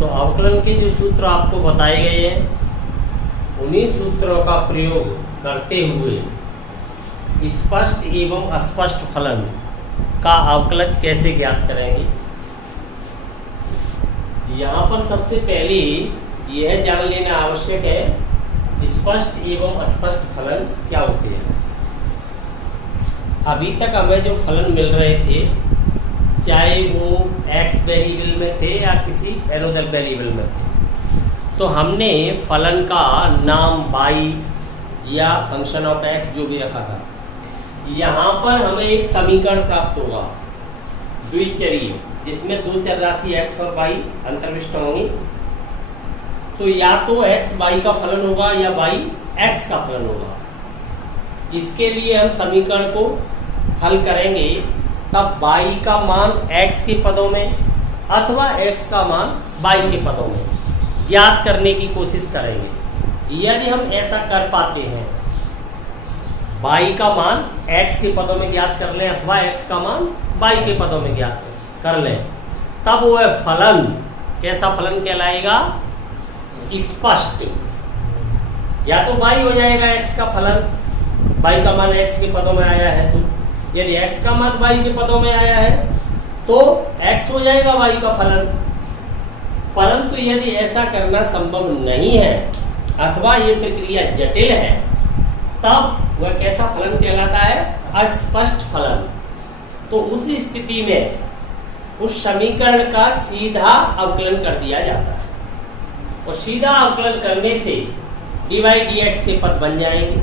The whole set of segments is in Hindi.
तो अवकलन के जो सूत्र आपको बताए गए हैं उन्हीं सूत्रों का प्रयोग करते हुए स्पष्ट एवं अस्पष्ट फलन का अवकलज कैसे ज्ञात करेंगे। यहाँ पर सबसे पहले यह जान लेना आवश्यक है स्पष्ट एवं अस्पष्ट फलन क्या होते हैं। अभी तक हमें जो फलन मिल रहे थे चाहे वो x वेरिएबल में थे या किसी एनोदर वेरिएबल में थे, तो हमने फलन का नाम y या फंक्शन ऑफ x जो भी रखा था। यहाँ पर हमें एक समीकरण प्राप्त होगा द्विचरीय, जिसमें दो चर राशि x और y अंतर्विष्ट होंगी। तो या तो x y का फलन होगा या y x का फलन होगा। इसके लिए हम समीकरण को हल करेंगे तब y का मान x के पदों में अथवा x का मान y के पदों में ज्ञात करने की कोशिश करेंगे। यदि हम ऐसा कर पाते हैं, y का मान x के पदों में ज्ञात कर लें अथवा x का मान y के पदों में ज्ञात कर लें, तब वह फलन कैसा फलन कहलाएगा? स्पष्ट। या तो y हो जाएगा x का फलन, y का मान x के पदों में आया है, तो यदि x का मान y के पदों में आया है तो x हो जाएगा y का फलन। परंतु यदि ऐसा करना संभव नहीं है अथवा ये प्रक्रिया जटिल है, तब वह कैसा फलन कहलाता है? अस्पष्ट फलन। तो उस स्थिति में उस समीकरण का सीधा अवकलन कर दिया जाता है और सीधा अवकलन करने से dy dx के पद बन जाएंगे।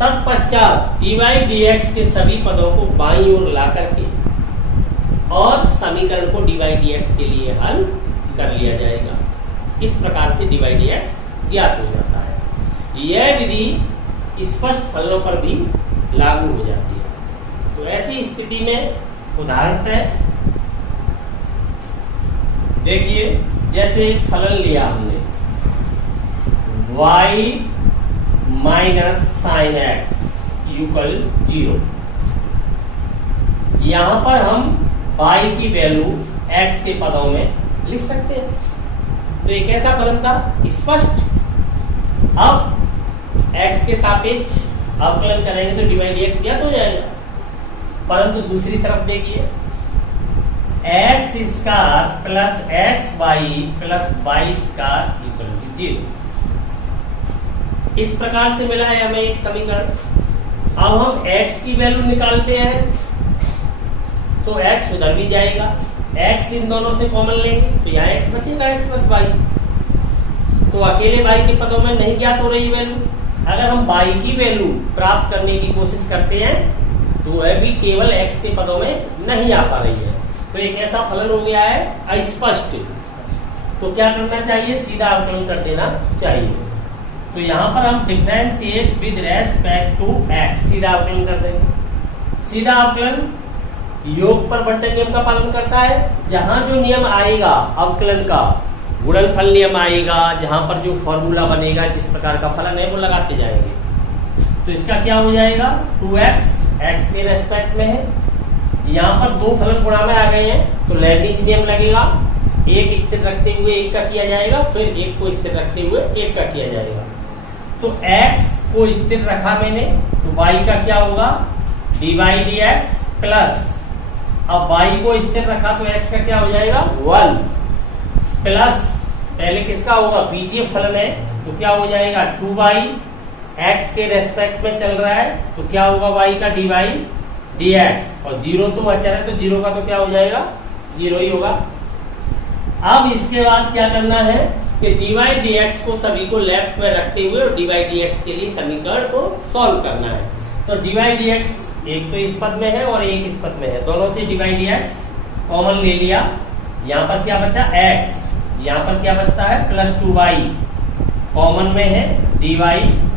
तत्पश्चात dy dx के सभी पदों को बाईं ओर ला करके और समीकरण को dy dx के लिए हल कर लिया जाएगा। इस प्रकार से dy dx ज्ञात हो जाता है। यह विधि स्पष्ट फलनों पर भी लागू हो जाती है। तो ऐसी स्थिति में उदाहरणतः देखिए, जैसे एक फलन लिया हमने y minus sine x equal 0। यहाँ पर हम y की वैल्यू x के पदों में लिख सकते हैं। तो ये कैसा फलन था? स्पष्ट। अब x के सापेक्ष अवकलन करेंगे तो dy dx ज्ञात हो जाएगा। परंतु दूसरी तरफ देखिए, x square plus x y plus y square equal to 0। इस प्रकार से मिला है हमें एक समीकरण। अब हम x की वैल्यू निकालते हैं तो x उधर भी जाएगा, x इन दोनों से कॉमन लेंगे तो यहाँ x बचेगा, x प्लस वाई। तो अकेले y के पदों में नहीं ज्ञात हो रही वैल्यू। अगर हम y की वैल्यू प्राप्त करने की कोशिश करते हैं तो वह भी केवल x के पदों में नहीं आ पा रही है। तो एक ऐसा फलन हो गया है अस्पष्ट। तो क्या करना चाहिए? सीधा अवकलन कर देना चाहिए। तो यहाँ पर हम differentiate with respect to x सीधा अवकलन कर देंगे। सीधा अवकलन योग परिवर्तन नियम का पालन करता है। जहाँ जो नियम आएगा अवकलन का, गुणनफल नियम आएगा, जहाँ पर जो फॉर्मूला बनेगा, जिस प्रकार का फलन है वो लगाते जाएंगे। तो इसका क्या हो जाएगा? 2x x के रेस्पेक्ट में है। यहाँ पर दो फलन गुणा में आ गए हैं तो लेibniz नियम लगेगा। एक स्थिर रखते हुए एक का किया जाएगा, फिर एक को स्थिर रखते हुए एक का किया जाएगा। तो x को स्थिर रखा मैंने तो y का क्या होगा? dy dx प्लस, अब y को स्थिर रखा तो x का क्या हो जाएगा? 1 प्लस, पहले किसका होगा? बीजीय फलन है तो क्या हो जाएगा? 2y x के रेस्पेक्ट में चल रहा है तो क्या होगा? y का dy dx और 0 तो अचर है तो 0 का तो क्या हो जाएगा? 0 ही होगा। अब इसके बाद क्या करना है कि dy dx को सभी को लेफ्ट में रखते हुए और dy dx के लिए समीकरण को सॉल्व करना है। तो dy dx एक तो इस पद में है और एक इस पद में है, दोनों से dy dx कॉमन ले लिया। यहाँ पर क्या बचा? x। यहाँ पर क्या बचता है? प्लस 2y कॉमन में है, dy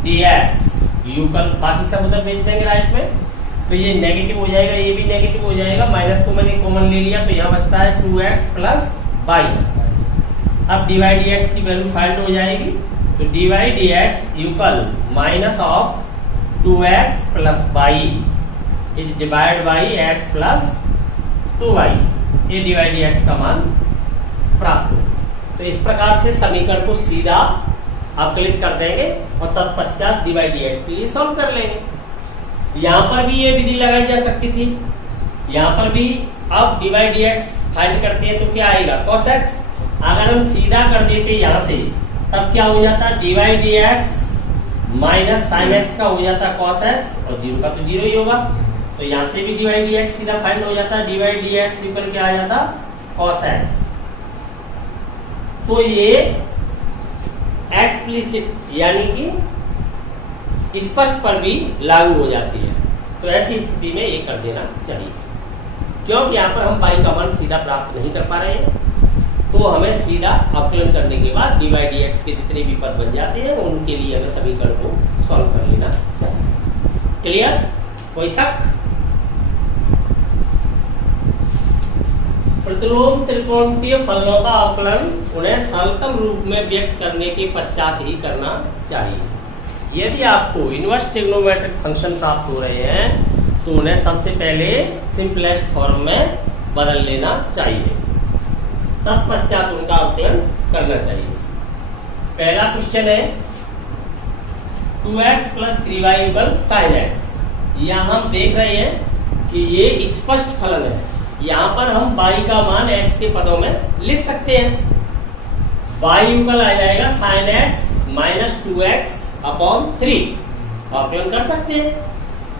dx यूकल, बाकी सब उधर भेज देंगे राइट में। तो ये नेगेटिव हो जाएगा, ये भी नेगेटिव हो जाएगा। माइनस को मैंने कॉमन ले लिया तो यहाँ बचता है 2x प्लस y। अब dy dx की वैल्यू फाइंड हो जाएगी तो dy dx equal minus of 2x plus y is divide by x plus 2y। ये dy dx का मान प्राप्त हो। तो इस प्रकार से समीकरण को सीधा अवकलित कर देंगे और तत्पश्चात dy dx के लिए सॉल्व कर लेंगे। यहाँ पर भी ये विधि लगाई जा सकती थी, यहाँ पर भी अब dy dx फाइंड करते हैं तो क्या आएगा cos x। अगर हम सीधा कर देते यहाँ से तब क्या हो जाता dy dx minus sine x का हो जाता cos x और जीरो का तो जीरो ही होगा। तो यहाँ से भी dy dx सीधा फाइंड हो जाता, dy dx इक्वल क्या आ जाता cos x। तो ये एक्सप्लिसिट यानी कि स्पष्ट पर भी लागू हो जाती है। तो ऐसी स्थिति में ये कर देना चाहिए, क्योंकि यहाँ पर हम y का मान सीधा प्राप्त नहीं कर पा रहे हैं। तो हमें सीधा अवकलन करने के बाद dy dx के जितने भी पद बन जाते हैं उनके लिए हमें समीकरण को सॉल्व कर लेना चाहिए। क्लियर? कोई शक? प्रतिलोम त्रिकोणीय फलनों का अवकलन उन्हें सरलतम रूप में व्यक्त करने के पश्चात ही करना चाहिए। यदि आपको इनवर्स ट्रिग्नोमेट्रिक फंक्शन प्राप्त हो रहे हैं तो उन्हें सबसे पहले सिंपलेस्ट फॉर्म में बदल लेना चाहिए, तत्पश्चात उनका अवकलन करना चाहिए। पहला क्वेश्चन है 2x + 3y = sin x। यहाँ हम देख रहे हैं कि ये स्पष्ट फलन है। यहाँ पर हम y का मान x के पदों में लिख सकते हैं। y इक्वल आ जाएगा sin x - 2x / 3। अवकलन कर सकते हैं।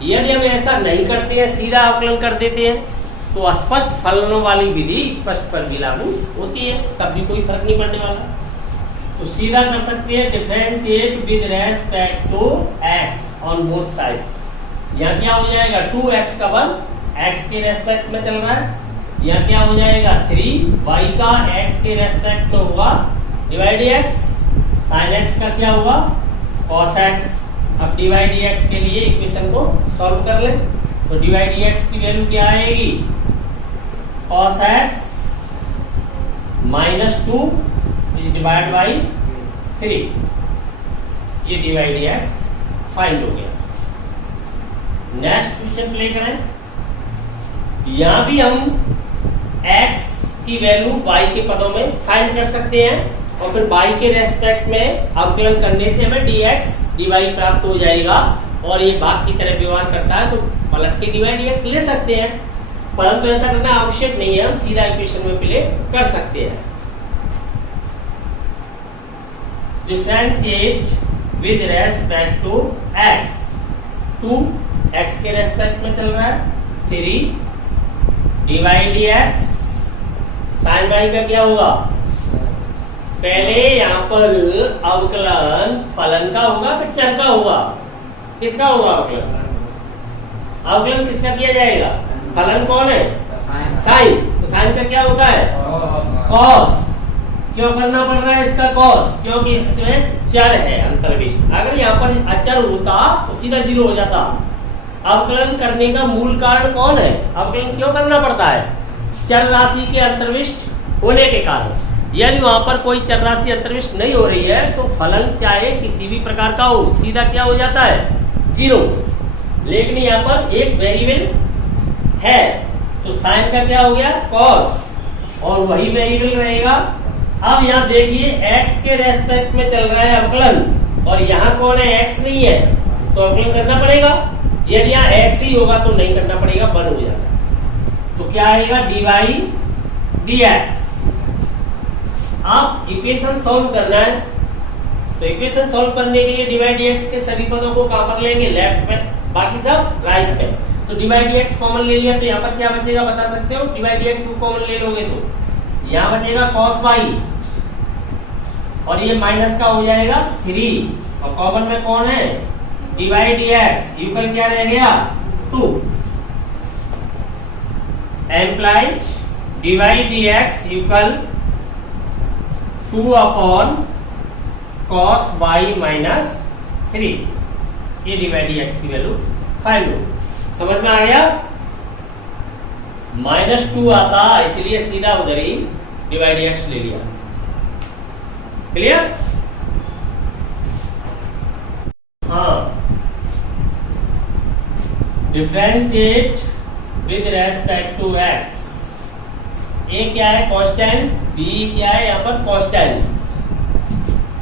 यदि हम ऐसा नहीं करते हैं, सीधा अवकलन कर देते हैं, तो स्पष्ट फलनों वाली विधि स्पष्ट पर भी लागू होती है, तब भी कोई फर्क नहीं पड़ने वाला। तो सीधा कर सकते हैं differentiate with respect to x on both sides. यहाँ क्या हो जाएगा 2x का वन x के रेस्पेक्ट में चल रहा है, यहाँ क्या हो जाएगा 3y का x के रेस्पेक्ट में होगा डिवाइड dx, sin x का क्या हुआ cos x। अब डिवाइड dx के लिए इक्वेशन को सॉल्व कर लें तो डिवाइड dx की वैल्यू क्या आएगी cos x - 2 डिवाइड बाई 3। ये डिवाइड dx फाइंड हो गया। नेक्स्ट क्वेश्चन प्ले करें। यहां भी हम x की वैल्यू y के पदों में फाइंड कर सकते हैं और फिर y के रेस्पेक्ट में अवकलन करने से हमें dx dy प्राप्त हो जाएगा और ये भाग की तरह व्यवहार करता है, तो पलट के dy dx ले सकते हैं, परंतु ऐसा करना आवश्यक नहीं है। हम सीधा इक्वेशन में प्ले कर सकते हैं। Differentiate with respect to x। 2 x के रेस्पेक्ट में चल रहा है, 3 डिवाइड dx sin y का क्या होगा, पहले यहाँ पर अवकलन फलन का होगा कि चर का होगा, किसका होगा अवकलन? अवकलन किसका किया जाएगा? फलन कौन है? साइन। तो साइन का क्या होता है? कॉस। क्यों करना पड़ रहा है इसका कॉस? क्योंकि इसमें चर है अंतर्विष्ट। अगर यहाँ पर अचर होता तो सीधा जीरो हो जाता। अवकलन करने का मूल कारण कौन है? अवकलन क्यों करना पड़ता है? चर राशि के अंतर्विष्ट होने के कारण। यदि वहां पर कोई चर राशि अंतर्विष्ट नहीं हो रही है तो फलन चाहे किसी भी प्रकार का हो सीधा क्या हो जाता है? जीरो। लेकिन यहाँ पर एक वेरिएबल है तो साइन का क्या हो गया? कॉस, और वही वेरिएबल रहेगा। अब यहाँ देखिए x के रेस्पेक्ट में चल रहा है अवकलन और यहाँ कौन है? x नहीं है, तो अवकलन करना पड़ेगा। यदि यहाँ x ही होगा तो नहीं करना पड़ेगा, बंद हो जाता। तो क्या आएगा? dy dx। आप इक्वेशन सॉल्व करना है तो इक्वेशन सॉल्व करने के लिए डिवाइड dx के सभी पदों को कहां पर लेंगे? लेफ्ट पे, बाकी सब राइट पे। तो डिवाइड dx कॉमन ले लिया तो यहाँ पर क्या बचेगा बता सकते हो? डिवाइड dx को कॉमन ले लोगे तो यहाँ बचेगा cos y और ये माइनस का हो जाएगा 3 और कॉमन में कौन है? डिवाइड dx इक्वल क्या रह गया? 2 implies divide dx equal 2 upon cos y minus 3। ये डिवाइड dx की वैल्यू फाइंड हो। समझ में आ गया? -2 आता इसलिए सीधा उधर ही डिवाइड dx ले लिया। क्लियर? हाँ, differentiate with respect to x। ये क्या है? कांस्टेंट b क्या है यहाँ पर कांस्टेंट,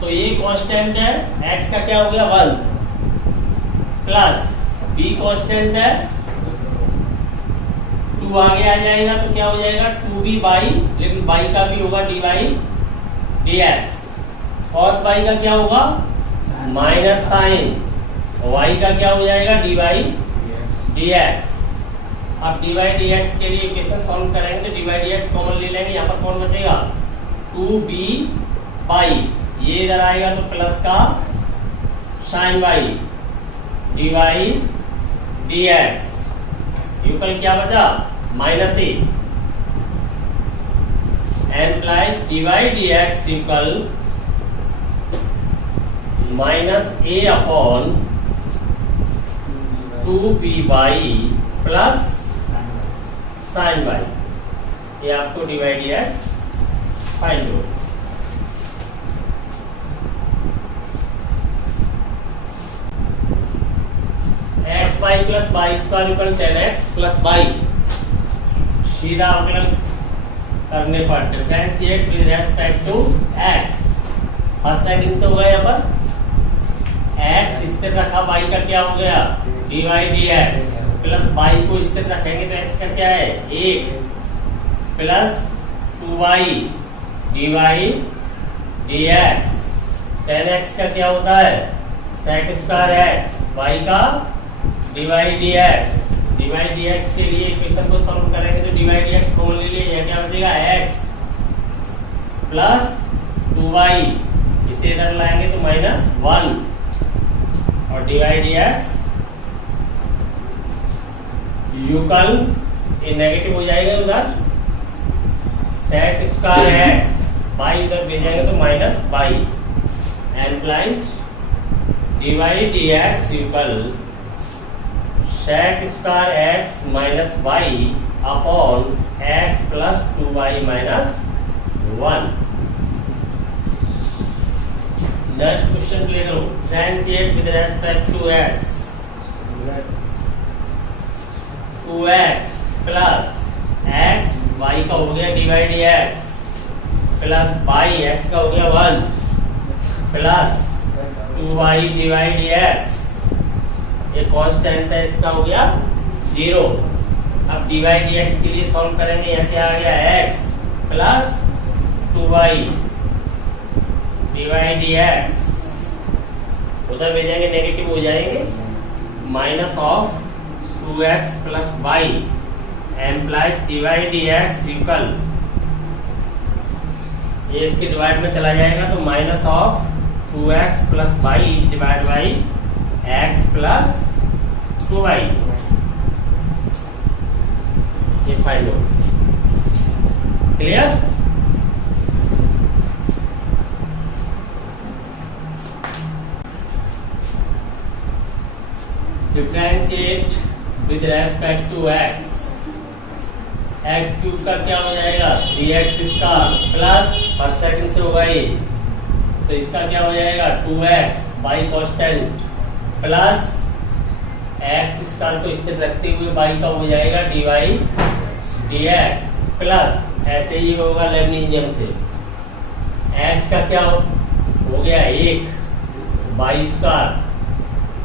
तो ये कांस्टेंट है, x का क्या हो गया 1 प्लस b कांस्टेंट है 2 आगे आ जाएगा तो क्या हो जाएगा 2b बाई, लेकिन y का भी होगा dy dx, cos y का क्या होगा माइनस साइन, y का क्या हो जाएगा dy dx। अब dy dx के लिए इक्वेशन सॉल्व करेंगे तो dy dx कॉमन ले लेंगे, यहाँ पर कौन बचेगा 2b बाई, ये इधर आएगा तो प्लस का sine y dy dx, equal क्या बचा minus a, implies dy dx equal minus a upon 2b by plus sine y, ये आपको dy dx फाइंड हो। X y plus y square equal 10x plus y, सीधा अवकलन करने पर differentiate with respect to x, first second से होगा यहाँ पर x स्थिर रखा, y का क्या हो गया dy dx प्लस y को स्थिर रखेंगे तो x का क्या है 1 plus 2y dy dx, 10x का क्या होता है sec स्क्वायर x, y का dy dx, dy dx के लिए इक्वेशन को सॉल्व करेंगे तो dy dx कॉमन ले लिए, यह क्या बचेगा x प्लस 2y, इसे इधर लाएंगे तो माइनस 1 और dy dx युगल ये नेगेटिव हो जाएगा उधर sec स्क्वायर x, y इधर भेजेंगे तो minus y, implies dy dx equal sec square x minus y upon x plus 2y minus 1। Next question ले लो, differentiate with respect to x, 2x plus x y का हो गया dy dx plus y x का हो गया 1 प्लस 2y dy dx, ये कांस्टेंट है इसका हो गया 0। अब dy dx के लिए सॉल्व करेंगे, यहाँ क्या आ गया x plus 2y dy dx, उधर भेजेंगे नेगेटिव हो जाएंगे, minus of 2x plus y implied dy dx equal, ये इसके डिवाइड में चला जाएगा तो minus of 2x plus y divide by x plus 2y, ये फाइंड हो। Clear? Differentiate with respect to x, x cube का क्या हो जाएगा 3x square plus first second से होगा ये, तो इसका क्या हो जाएगा 2x y constant plus x square को स्थिर रखते हुए y का हो जाएगा dy dx प्लस ऐसे ही होगा लेबनीज नियम से, x का क्या हो गया 1 y स्क्वायर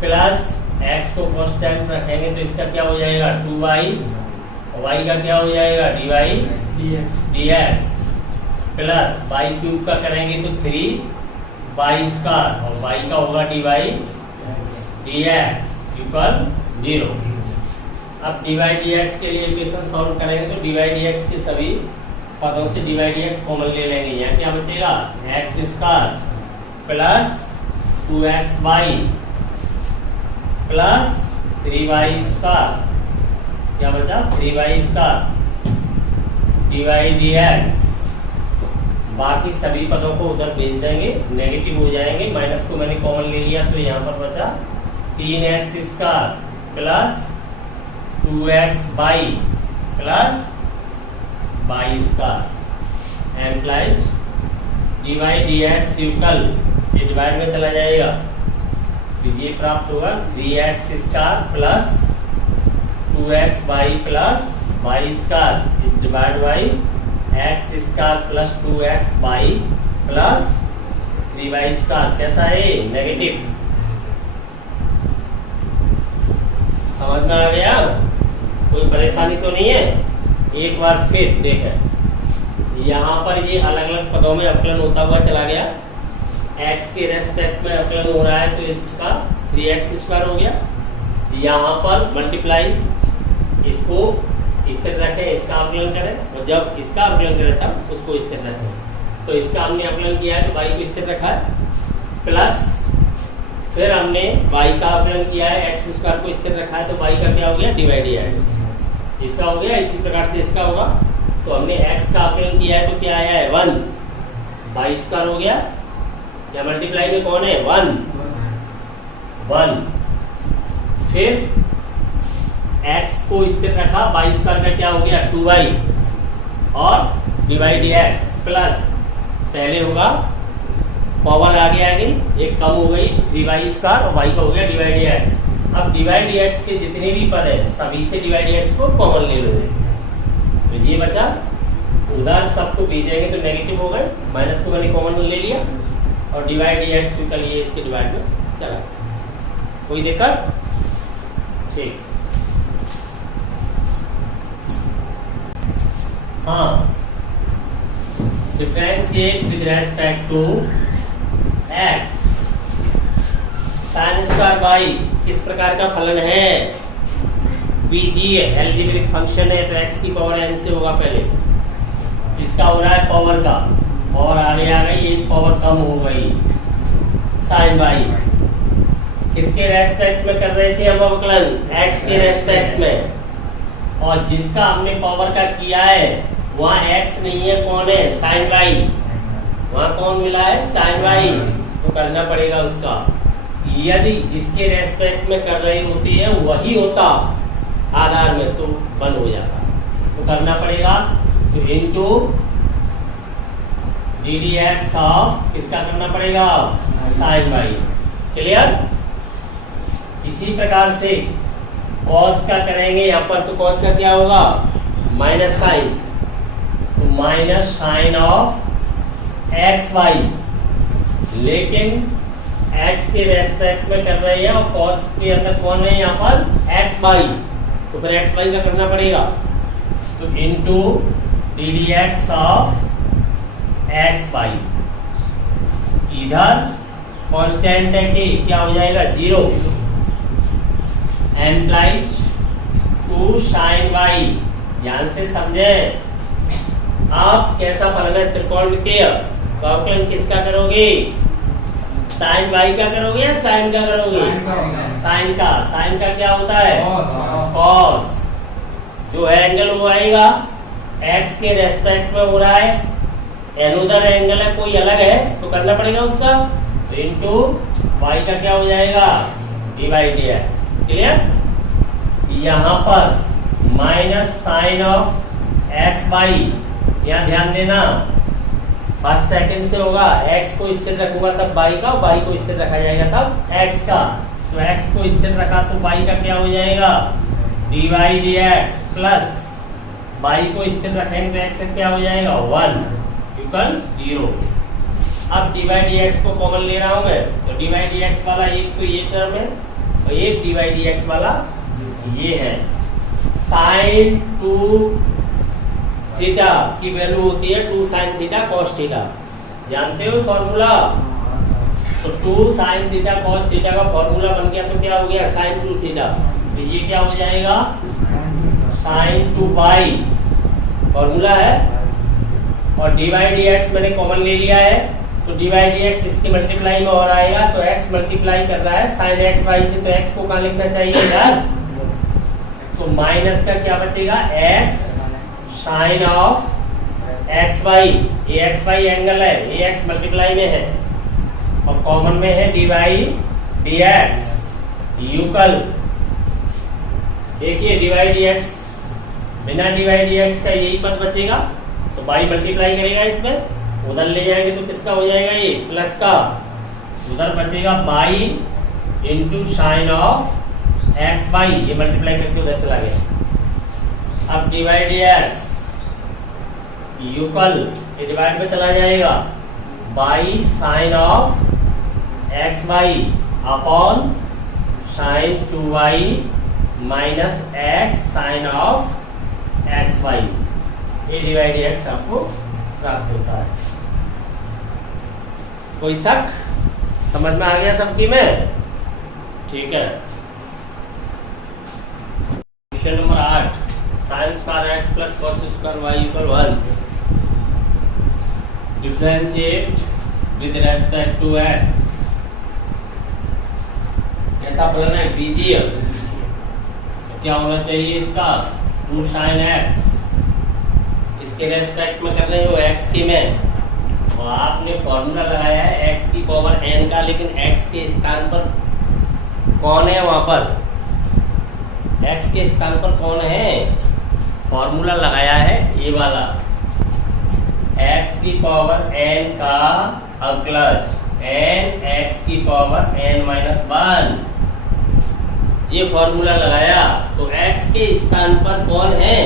प्लस x को कांस्टेंट रखेंगे तो इसका क्या हो जाएगा 2y, y का क्या हो जाएगा dy dx plus y cube का करेंगे तो 3y स्क्वायर और y का होगा dy dx इक्वल 0। अब dy dx के लिए इक्वेशन सॉल्व करेंगे तो dy dx के सभी पदों से dy dx कॉमन ले लेंगे, यहाँ क्या बचेगा x square plus 2xy plus 3y square, क्या बचा 3y स्क्वायर dy dx, बाकी सभी पदों को उधर भेज देंगे, नेगेटिव हो जाएंगे, माइनस को मैंने कॉमन ले लिया तो यहाँ पर बचा 3x square plus 2xy plus y square implies dy dx equal, ये डिवाइड में चला जाएगा तो ये प्राप्त होगा 3x square plus 2xy plus y square divide by x square plus 2x y plus 3y square कैसा है नेगेटिव। समझ में आ गया, कोई परेशानी तो नहीं है। एक बार फिर देखें, यहाँ पर ये अलग अलग पदों में अवकलन होता हुआ चला गया। x के रेस्पेक्ट में अवकलन हो रहा है तो इसका 3x स्क्वायर हो गया। यहाँ पर मल्टीप्लाई, इसको इस तरह रखें, इसका अवकलन करें, और जब इसका अवकलन करें तब उसको इस तरह रखें। तो इसका हमने अवकलन किया है तो y को इस तरह रखा है, प्लस फिर हमने y का अवकलन किया है, x स्क्वायर को इस तरह रखा है तो y का क्या हो गया डिवाइड x, इसका हो गया। इसी प्रकार से इसका होगा, तो हमने x का अवकलन किया है तो क्या आया है 1, y स्क्वायर हो गया, या मल्टीप्लाई में कौन है 1, फिर x को इस तरह रखा, y स्क्वायर का क्या हो गया 2y और डिवाइड x, प्लस पहले होगा पावर आगे आ गई, एक कम हो गई 3y स्क्वायर और y का हो गया डिवाइड x। अब डिवाइड x के जितने भी पद है सभी से डिवाइड x को कॉमन ले लो, तो ये बचा। उधर सबको भेजेंगे तो नेगेटिव हो गए, माइनस को मैंने कॉमन ले लिया और डिवाइड x निकल लिए इसके डिवाइड में चला। कोई दिक्कत? ठीक, हाँ, differentiate with respect to x sine square by किस प्रकार का फलन है, बीजीय एल्जेब्रिक फंक्शन है, तो x की पावर n से होगा पहले, इसका हो रहा है पावर का, पावर आगे आ गई, एक पावर कम हो गई, साइन बाई किसके रेस्पेक्ट में कर रहे थे हम अवकलन, x के रेस्पेक्ट में, और जिसका हमने पावर का किया है वहाँ x नहीं है, कौन है साइन बाई, वहाँ कौन मिला है साइन बाई, तो करना पड़ेगा उसका। यदि जिसके रेस्पेक्ट में कर रही होती है वही होता आधार में तो बंद हो जाता, तो करना पड़ेगा, तो into d d x of किसका करना पड़ेगा साइन बाई, क्लियर। इसी प्रकार से कॉस का करेंगे यहाँ पर, तो कॉस का क्या होगा माइनस साइन, तो minus sine of x y, लेकिन x के रेस्पेक्ट में कर रहे हैं और cos के अंदर कौन है यहाँ पर एक्स वाई, तो फिर एक्स वाई का करना पड़ेगा, तो into d d x of x y, इधर कांस्टेंट है कि क्या हो जाएगा 0, एम्प्लाइज टू साइन वाई, ध्यान से समझे आप कैसा फलन है त्रिकोणमितीय, तो अवकलन किसका करोगे साइन वाई का करोगे या साइन का करोगे, साइन का, साइन का क्या होता है कॉस, जो एंगल वो आएगा एक्स के रेस्पेक्ट में हो रहा है, एनोदर एंगल है कोई अलग है तो करना पड़ेगा उसका, तो इनटू वाई का क्या हो जाएगा डिवाइड एक्स, क्लियर। यहाँ पर minus sine of x y, यहाँ ध्यान देना फर्स्ट सेकंड से होगा, x को स्थिर रखूंगा तब y का, y को स्थिर रखा जाएगा तब x का, तो x को स्थिर रखा तो y का क्या हो जाएगा dy dx, प्लस y को स्थिर रखेंगे तो x का क्या हो जाएगा 1 इक्वल 0। अब dy dx को कॉमन ले रहा हूं मैं, तो dy dx वाला एक तो ये टर्म है और एक dy dx वाला ये है। साइन 2 थीटा की वैल्यू होती है 2 साइन थीटा कॉस थीटा, जानते हो फॉर्मूला, तो 2 साइन थीटा कॉस थीटा का फॉर्मूला बन गया तो क्या हो गया साइन 2 थीटा, तो ये क्या हो जाएगा साइन 2 बाई फॉर्मूला है, और डिवाइड एक्स मैंने कॉमन ले लिया है, तो डिवाइड एक्स इसके मल्टीप्लाई में और आएगा, तो एक्स मल्टीप्लाई कर रहा है साइन एक्स वाई से, तो एक्स को कहाँ लिखना चाहिए इधर, तो माइनस का क्या बचेगा x sine of x y, ये एक्स वाई एंगल है, ये एक्स मल्टीप्लाई में है और कॉमन में है d y d x equal, देखिए डिवाइड डी एक्स, बिना डिवाइड डी एक्स का यही पद बचेगा, तो बाई मल्टीप्लाई करेगा इसमें, उधर ले जाएंगे तो किसका हो जाएगा ये प्लस का, उधर बचेगा by into sine of x y, ये मल्टीप्लाई करके उधर चला गया। अब डिवाइड एक्स यूकल ये डिवाइड में चला जाएगा by sine of x y upon sine 2y minus x sine of x y, ये डिवाइड एक्स आपको प्राप्त होता है। कोई शक? समझ में आ गया सबकी में? ठीक है। Question number 8, sine square x plus cos square y equal 1, differentiate with respect to x. कैसा फलन है? बीजीय। तो क्या होना चाहिए इसका? 2 साइन एक्स, इसके रेस्पेक्ट में कर रहे हो एक्स की में, और आपने फॉर्मूला लगाया है एक्स की पावर n का, लेकिन एक्स के स्थान पर कौन है? वहां पर एक्स के स्थान पर कौन है? फॉर्मूला लगाया है ये वाला, एक्स की पावर n का अवकलज n एक्स की पावर n माइनस 1, ये फॉर्मूला लगाया। तो x के स्थान पर कौन है?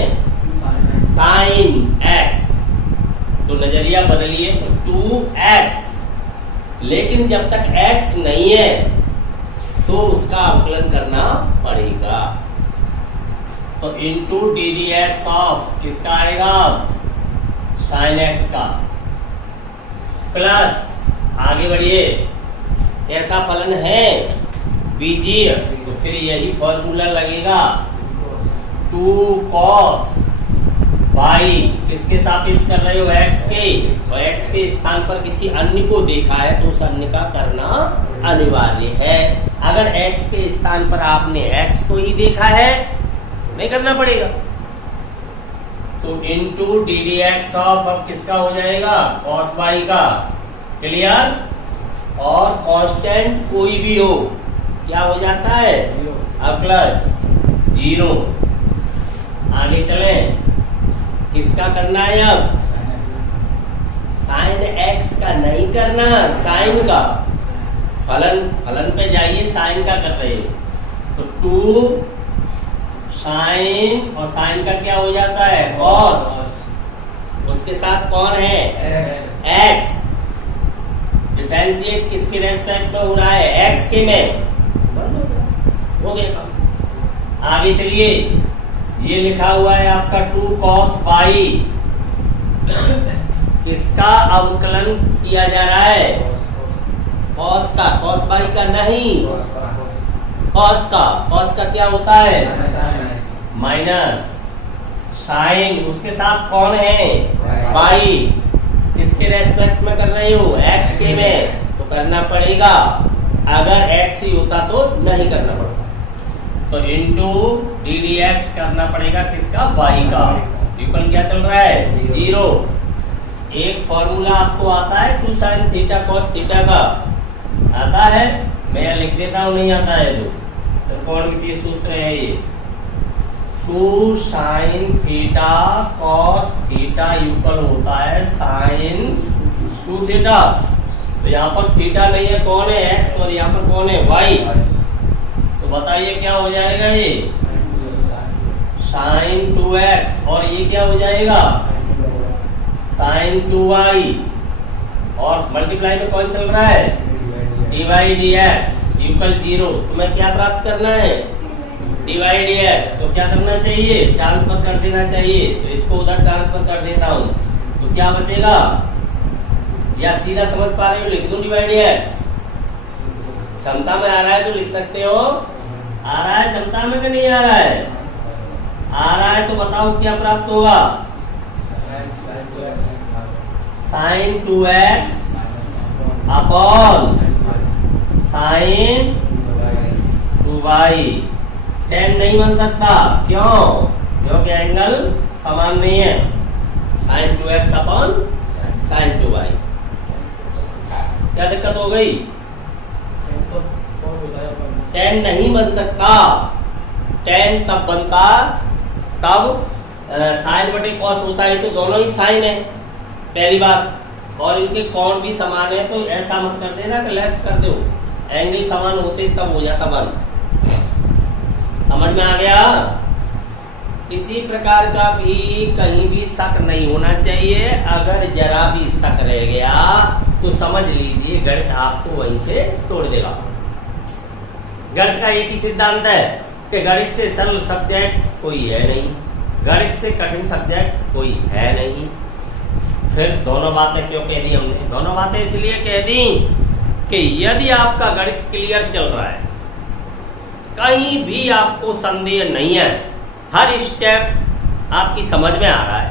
साइन x, तो नजरिया बदलिए, तो 2x, लेकिन जब तक x नहीं है तो उसका अवकलन करना पड़ेगा। तो into D d x of किसका आएगा? साइन x का, प्लस आगे बढ़िए, कैसा फलन है? बीजीय। तो फिर यही फॉर्मूला लगेगा, 2 cos वाई, किसके सापेक्ष कर रहे हो? x के, और x के स्थान पर किसी अन्य को देखा है तो उस अन्य का करना अनिवार्य है। अगर x के स्थान पर आपने x को ही देखा है तो नहीं करना पड़ेगा। तो into D d x of, अब किसका हो जाएगा? cos वाई का। क्लियर? और कांस्टेंट कोई भी हो क्या हो जाता है? अवकलज 0। आगे चले, किसका करना है अब? साइन x का नहीं करना, साइन का। फलन पे जाइए, साइन का कर रहे हो तो 2 साइन, और साइन का क्या हो जाता है? cos, उसके साथ कौन है? x। डिफरेंशिएट किसके रेस्पेक्ट में हो रहा है? x के में, हो गया। आगे चलिए, ये लिखा हुआ है आपका 2 cos वाई, किसका अवकलन किया जा रहा है? cos का, cos वाई का नहीं, cos का। cos का क्या होता है? माइनस साइन, उसके साथ कौन है? वाई, किसके रेस्पेक्ट में कर रहे हो? x के में, तो करना पड़ेगा। अगर x ही होता तो नहीं करना पड़ता। तो इंटू डी डी एक्स करना पड़ेगा किसका? y का। यूकल क्या चल रहा है? 0। एक फॉर्मूला आपको आता है 2 साइन थीटा कॉस थीटा का, आता है? मैं लिख देता हूँ, नहीं आता है तो त्रिकोणमितीय सूत्र है ये, 2 sine theta cos theta equal होता है साइन 2 थीटा। तो यहाँ पर थीटा नहीं है, कौन है? x, और यहाँ पर कौन है? y। तो बताइए क्या हो जाएगा? ये साइन 2x, और ये क्या हो जाएगा? साइन 2y, और मल्टीप्लाई में कौन चल रहा है? dy dx equal 0। तुम्हें क्या प्राप्त करना है? dy dx। तो क्या करना चाहिए? ट्रांसफर कर देना चाहिए। तो इसको उधर ट्रांसफर कर देता हूँ, तो क्या बचेगा? या सीधा समझ पा रहे हो? लिख दो dy dx। क्षमता में आ रहा है तो लिख सकते हो। आ रहा है क्षमता में कि नहीं आ रहा है? आ रहा है तो बताओ क्या प्राप्त होगा? Sign 2x upon sine 2y। 10 नहीं बन सकता, क्यों? क्योंकि एंगल समान नहीं है। Sine 2x upon sine 2y। क्या दिक्कत हो गई? 10 नहीं बन सकता। 10 तब बनता तब साइन बटे कॉस होता है, तो दोनों ही साइन है पहली बात, और इनके कोण भी समान है। तो ऐसा मत कर देना कि लेफ्ट कर दो, एंगल समान होते तब हो जाता 1। समझ में आ गया? किसी प्रकार का भी कहीं भी शक नहीं होना चाहिए। अगर जरा भी शक रह गया तो समझ लीजिए गणित आपको वहीं से तोड़ देगा। गणित का एक ही सिद्धांत है कि गणित से सरल सब्जेक्ट कोई है नहीं, गणित से कठिन सब्जेक्ट कोई है नहीं। फिर दोनों बातें क्यों कह दी हमने? दोनों बातें इसलिए कह दी कि यदि आपका गणित क्लियर चल रहा है, कहीं भी आपको संदेह नहीं है, हर स्टेप आपकी समझ में आ रहा है,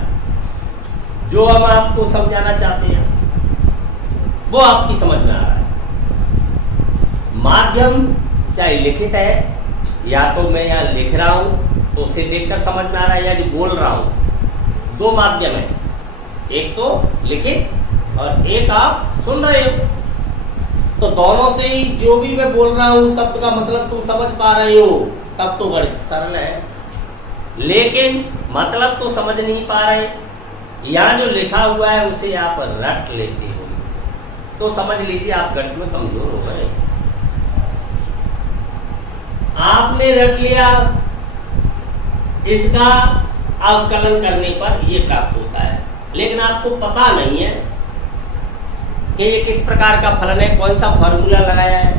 जो हम आपको समझाना चाहते हैं वो आपकी समझ में आ रहा है, माध्यम चाहे लिखित है या तो मैं यहाँ लिख रहा हूं तो उसे देखकर समझ में आ रहा है या जो बोल रहा हूं, दो माध्यम है, एक तो लिखित और एक आप सुन रहे हो। तो दोनों से ही जो भी मैं बोल रहा हूं शब्द का मतलब तुम समझ पा रहे हो, तब तो गणित सरल है। लेकिन मतलब तो समझ नहीं पा रहे, यहाँ जो लिखा हुआ है उसे आप रट लेते हो तो समझ लीजिए आप गणित में कमजोर हो गए। आपने रट लिया, इसका अवकलन करने पर यह प्राप्त होता है, लेकिन आपको पता नहीं है कि ये किस प्रकार का फलन है, कौन सा फॉर्मूला लगाया है,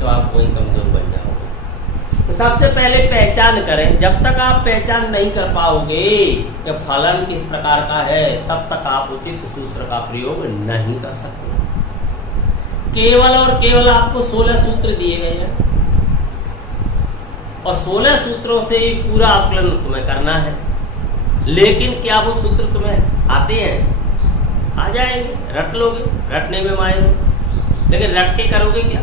तो आप वही कमजोर बन जाओगे। तो सबसे पहले पहचान करें। जब तक आप पहचान नहीं कर पाओगे कि फलन किस प्रकार का है, तब तक आप उचित सूत्र का प्रयोग नहीं कर सकते। केवल और केवल आपको 16 सूत्र दिए गए हैं और 16 सूत्रों से पूरा आकलन तुम्हें करना है। लेकिन क्या वो सूत्र तुम्हें आते हैं? आ जाएंगे, रट लोगे, रटने में माहिर हो, लेकिन रट के करोगे क्या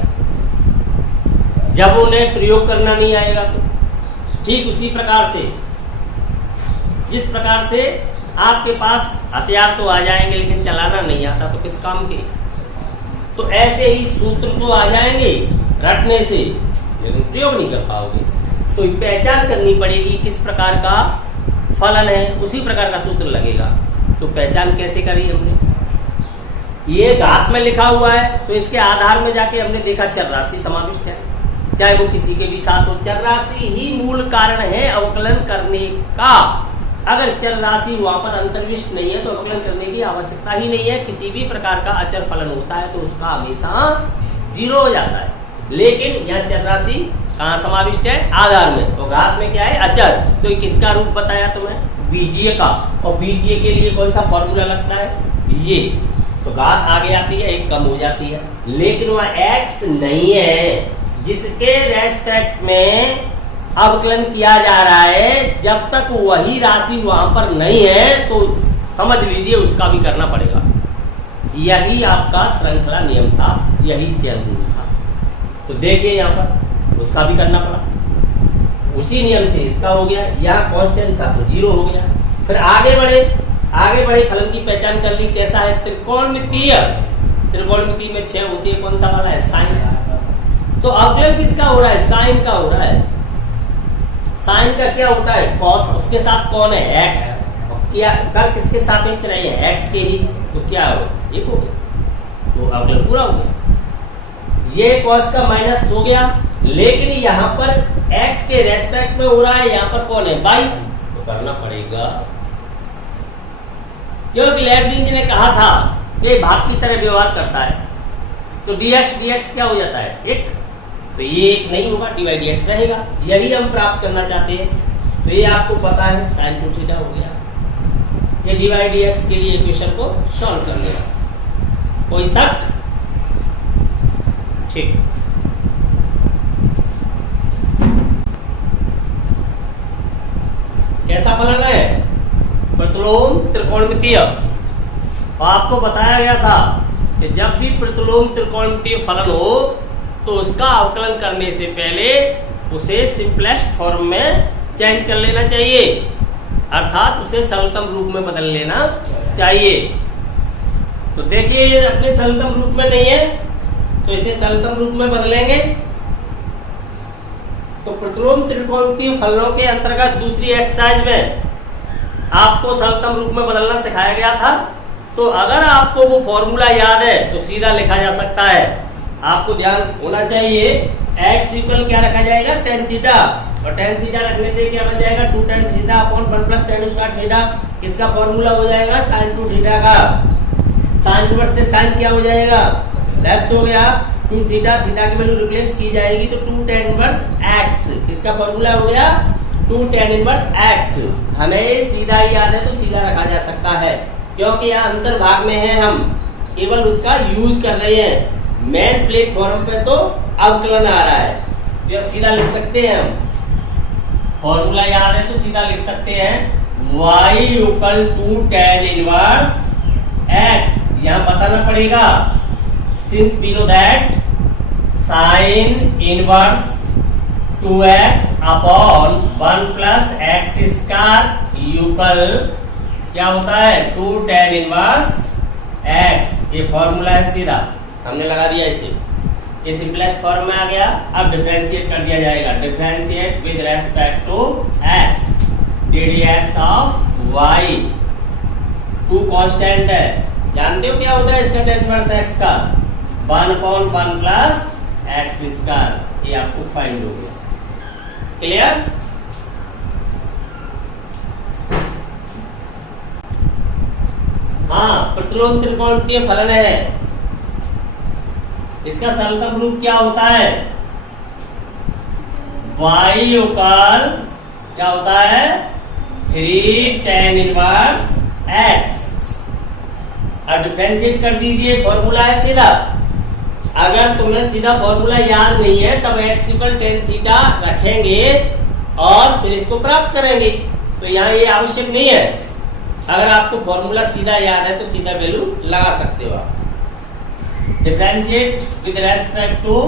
जब उन्हें प्रयोग करना नहीं आएगा? तो ठीक उसी प्रकार से जिस प्रकार से आपके पास हथियार तो आ जाएंगे लेकिन चलाना नहीं आता तो किस काम के? तो ऐसे ही सूत्र तो आ जाएंगे रटने से, लेकिन प्रयोग नहीं कर पाओगे। तो पहचान करनी पड़ेगी किस प्रकार का फलन है, उसी प्रकार का सूत्र लगेगा। तो पहचान कैसे करी हमने? ये घात में लिखा हुआ है तो इसके आधार में जाके हमने देखा चर राशि समाविष्ट है, चाहे वो किसी के भी साथ हो। चर राशि ही मूल कारण है अवकलन करने का। अगर चर राशि वहां पर अंतर्विष्ट नहीं है तो अवकलन करने की आवश्यकता ही नहीं है। किसी भी प्रकार का अचर फलन होता है तो उसका हमेशा 0 हो जाता है। लेकिन यहाँ चर राशि कहाँ समाविष्ट है? आधार में। तो घात में क्या है? अचर। तो ये किसका रूप बताया तुम्हें? बीजीय का। और बीजीय के लिए कौन सा फॉर्मूला लगता है? ये। तो घात आगे आती है, एक कम हो जाती है, लेकिन वह x नहीं है जिसके रेस्पेक्ट में अवकलन किया जा रहा है। जब तक वही राशि वहां पर नहीं है तो समझ लीजिए उसका भी करना पड़ेगा। यही आपका श्रृंखला नियम था, यही चेन रूल था। तो देखिए यहाँ पर उसका भी करना पड़ा। उसी नियम से इसका हो गया, यहाँ कांस्टेंट था तो 0 हो गया। फिर आगे बढ़े फलन की पहचान कर ली। कैसा है? त्रिकोणमितीय। त्रिकोणमितीय में 6 होती है, कौन सा वाला है? साइन। तो अवकलन किसका हो रहा है? साइन का हो रहा है। साइन का क्या होता है? कॉस। उसके साथ कौन है? एक्स। या कर किसके सापेक्ष रहे हैं? एक्स के ही। तो क्या हो? एक हो गया, तो अवकलन पूरा हो गया। ये कॉस का माइनस हो गया, लेकिन यहाँ पर एक्स के रेस्पेक्ट में हो रहा है, यहाँ पर कौन है? बाई। तो करना पड़ेगा, क्योंकि लेibniz ने कहा था ये भाग की तरह व्यवहार करता है। तो dx क्या हो जाता है? 1। तो ये 1 नहीं होगा, dy/dx रहेगा। यही हम प्राप्त करना चाहते हैं। तो ये आपको पता है, sin 2θ हो गया। ये dy/dx के लिए इक्वेशन को सॉल्व कर लेगा। कोई शक? ठीक। कैसा फलन है? प्रतिलोम त्रिकोणमितीय। आपको बताया गया था कि जब भी प्रतिलोम त्रिकोणमितीय फलन हो तो उसका अवकलन करने से पहले उसे सिंपलेस्ट फॉर्म में चेंज कर लेना चाहिए, अर्थात उसे सरलतम रूप में बदल लेना चाहिए। तो देखिए ये अपने सरलतम रूप में नहीं है तो इसे सरलतम रूप में बदलेंगे। तो प्रतिलोम त्रिकोणमितीय फलनों के अंतर्गत दूसरी एक्सरसाइज में आपको सरलतम रूप में बदलना सिखाया गया था। तो अगर आपको वो फॉर्मूला याद है तो सीधा लिखा जा सकता है। आपको ध्यान होना चाहिए, x इक्वल क्या रखा जाएगा? tan θ। और tan थीटा रखने से क्या बन जाएगा 2 tan theta upon 1 plus tan square theta. इसका फॉर्मूला हो जाएगा sin 2 थीटा का। sin इनवर्स से sin क्या हो जाएगा लेफ्ट हो गया 2 थीटा, थीटा की वैल्यू रिप्लेस की जाएगी तो 2 tan इनवर्स x। इसका फॉर्मूला हो गया 2 tan इनवर्स x। हमें सीधा ही याद है तो सीधा रखा जा सकता है, क्योंकि यहाँ अंतर भाग में है, हम केवल उसका यूज कर रहे हैं। मेन प्लेटफॉर्म पे तो अवकलन आ रहा है, तो सीधा लिख सकते हैं हम। फॉर्मूला याद है तो सीधा लिख सकते हैं y equal to tan inverse x। यहाँ बताना पड़ेगा since we know that sin inverse 2x upon 1 plus x square equal क्या होता है 2 tan इनवर्स x। ये फॉर्मूला है, सीधा हमने लगा दिया इसे, ये सिंपलेस्ट फॉर्म में आ गया। अब डिफरेंशिएट कर दिया जाएगा, differentiate with respect to x ddx of y। 2 constant है, जानते हो क्या होता है इसका tan इनवर्स x का 1 अपॉन 1 प्लस x स्क्वायर। ये आपको फाइंड हो गया, क्लियर। हाँ, प्रतिलोम त्रिकोणीय फलन है, इसका सरलतम रूप क्या होता है y इक्वल क्या होता है 3 tan इनवर्स x। अब डिफरेंशिएट कर दीजिए, फॉर्मूला है सीधा। अगर तुम्हें सीधा फॉर्मूला याद नहीं है तब x इक्वल tan थीटा रखेंगे और फिर इसको प्राप्त करेंगे, तो यहाँ ये आवश्यक नहीं है। अगर आपको फॉर्मूला सीधा याद है तो सीधा वैल्यू लगा सकते हो आप। Differentiate with respect to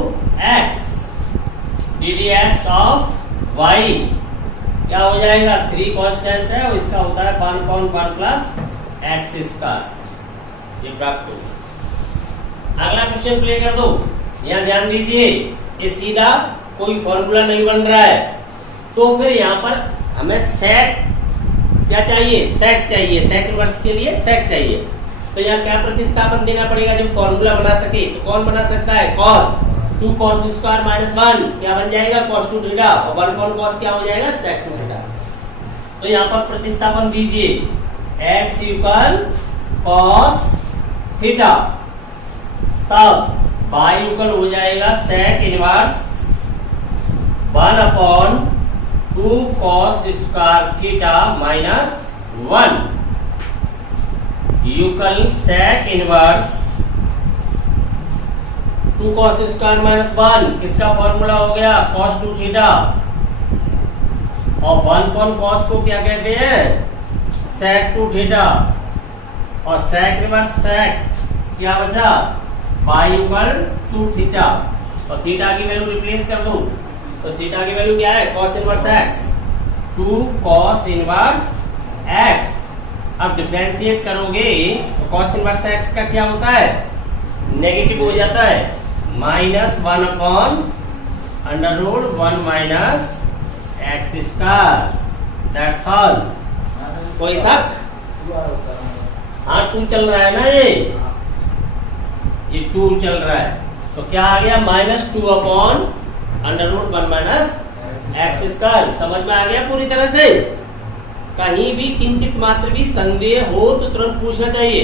x ddx of y क्या हो जाएगा 3 कांस्टेंट है और इसका होता है 1 अपॉन 1 प्लस x स्क्वायर। ये प्राप्त हो। अगला क्वेश्चन प्ले कर दो। यहाँ ध्यान दीजिए, ये सीधा कोई फॉर्मूला नहीं बन रहा है, तो फिर यहाँ पर हमें सेक क्या चाहिए, सेक चाहिए, सेक इनवर्स के लिए सेक चाहिए। तो यहाँ क्या प्रतिस्थापन देना पड़ेगा जो फॉर्मूला बना सके। तो कौन बना सकता है cos 2 cos स्क्वायर माइनस 1 क्या बन जाएगा cos 2 थीटा और 1 अपॉन cos क्या हो जाएगा sec 2 थीटा। तो यहाँ पर प्रतिस्थापन दीजिए x इक्वल cos थीटा, तब y इक्वल हो जाएगा sec inverse 1 upon 2 cos square theta minus 1 equal sec inverse 2 cos square minus 1। किसका फॉर्मूला हो गया cos 2 थीटा, और 1 अपॉन cos को क्या कहते हैं sec 2 थीटा, और sec इनवर्स sec क्या बचा y इक्वल 2 थीटा, और थीटा की वैल्यू रिप्लेस कर दो। तो थीटा की वैल्यू क्या है cos inverse x 2 cos inverse x। अब डिफरेंशिएट करोगे तो cos इनवर्स x का क्या होता है नेगेटिव हो जाता है minus 1 upon under root 1 minus x square. That's all. कोई शक? हाँ 2 चल रहा है ना, ये 2 चल रहा है, तो क्या आ गया minus 2 upon under root 1 minus x square. समझ में आ गया पूरी तरह से? कहीं भी किंचित मात्र भी संदेह हो तो तुरंत पूछना चाहिए।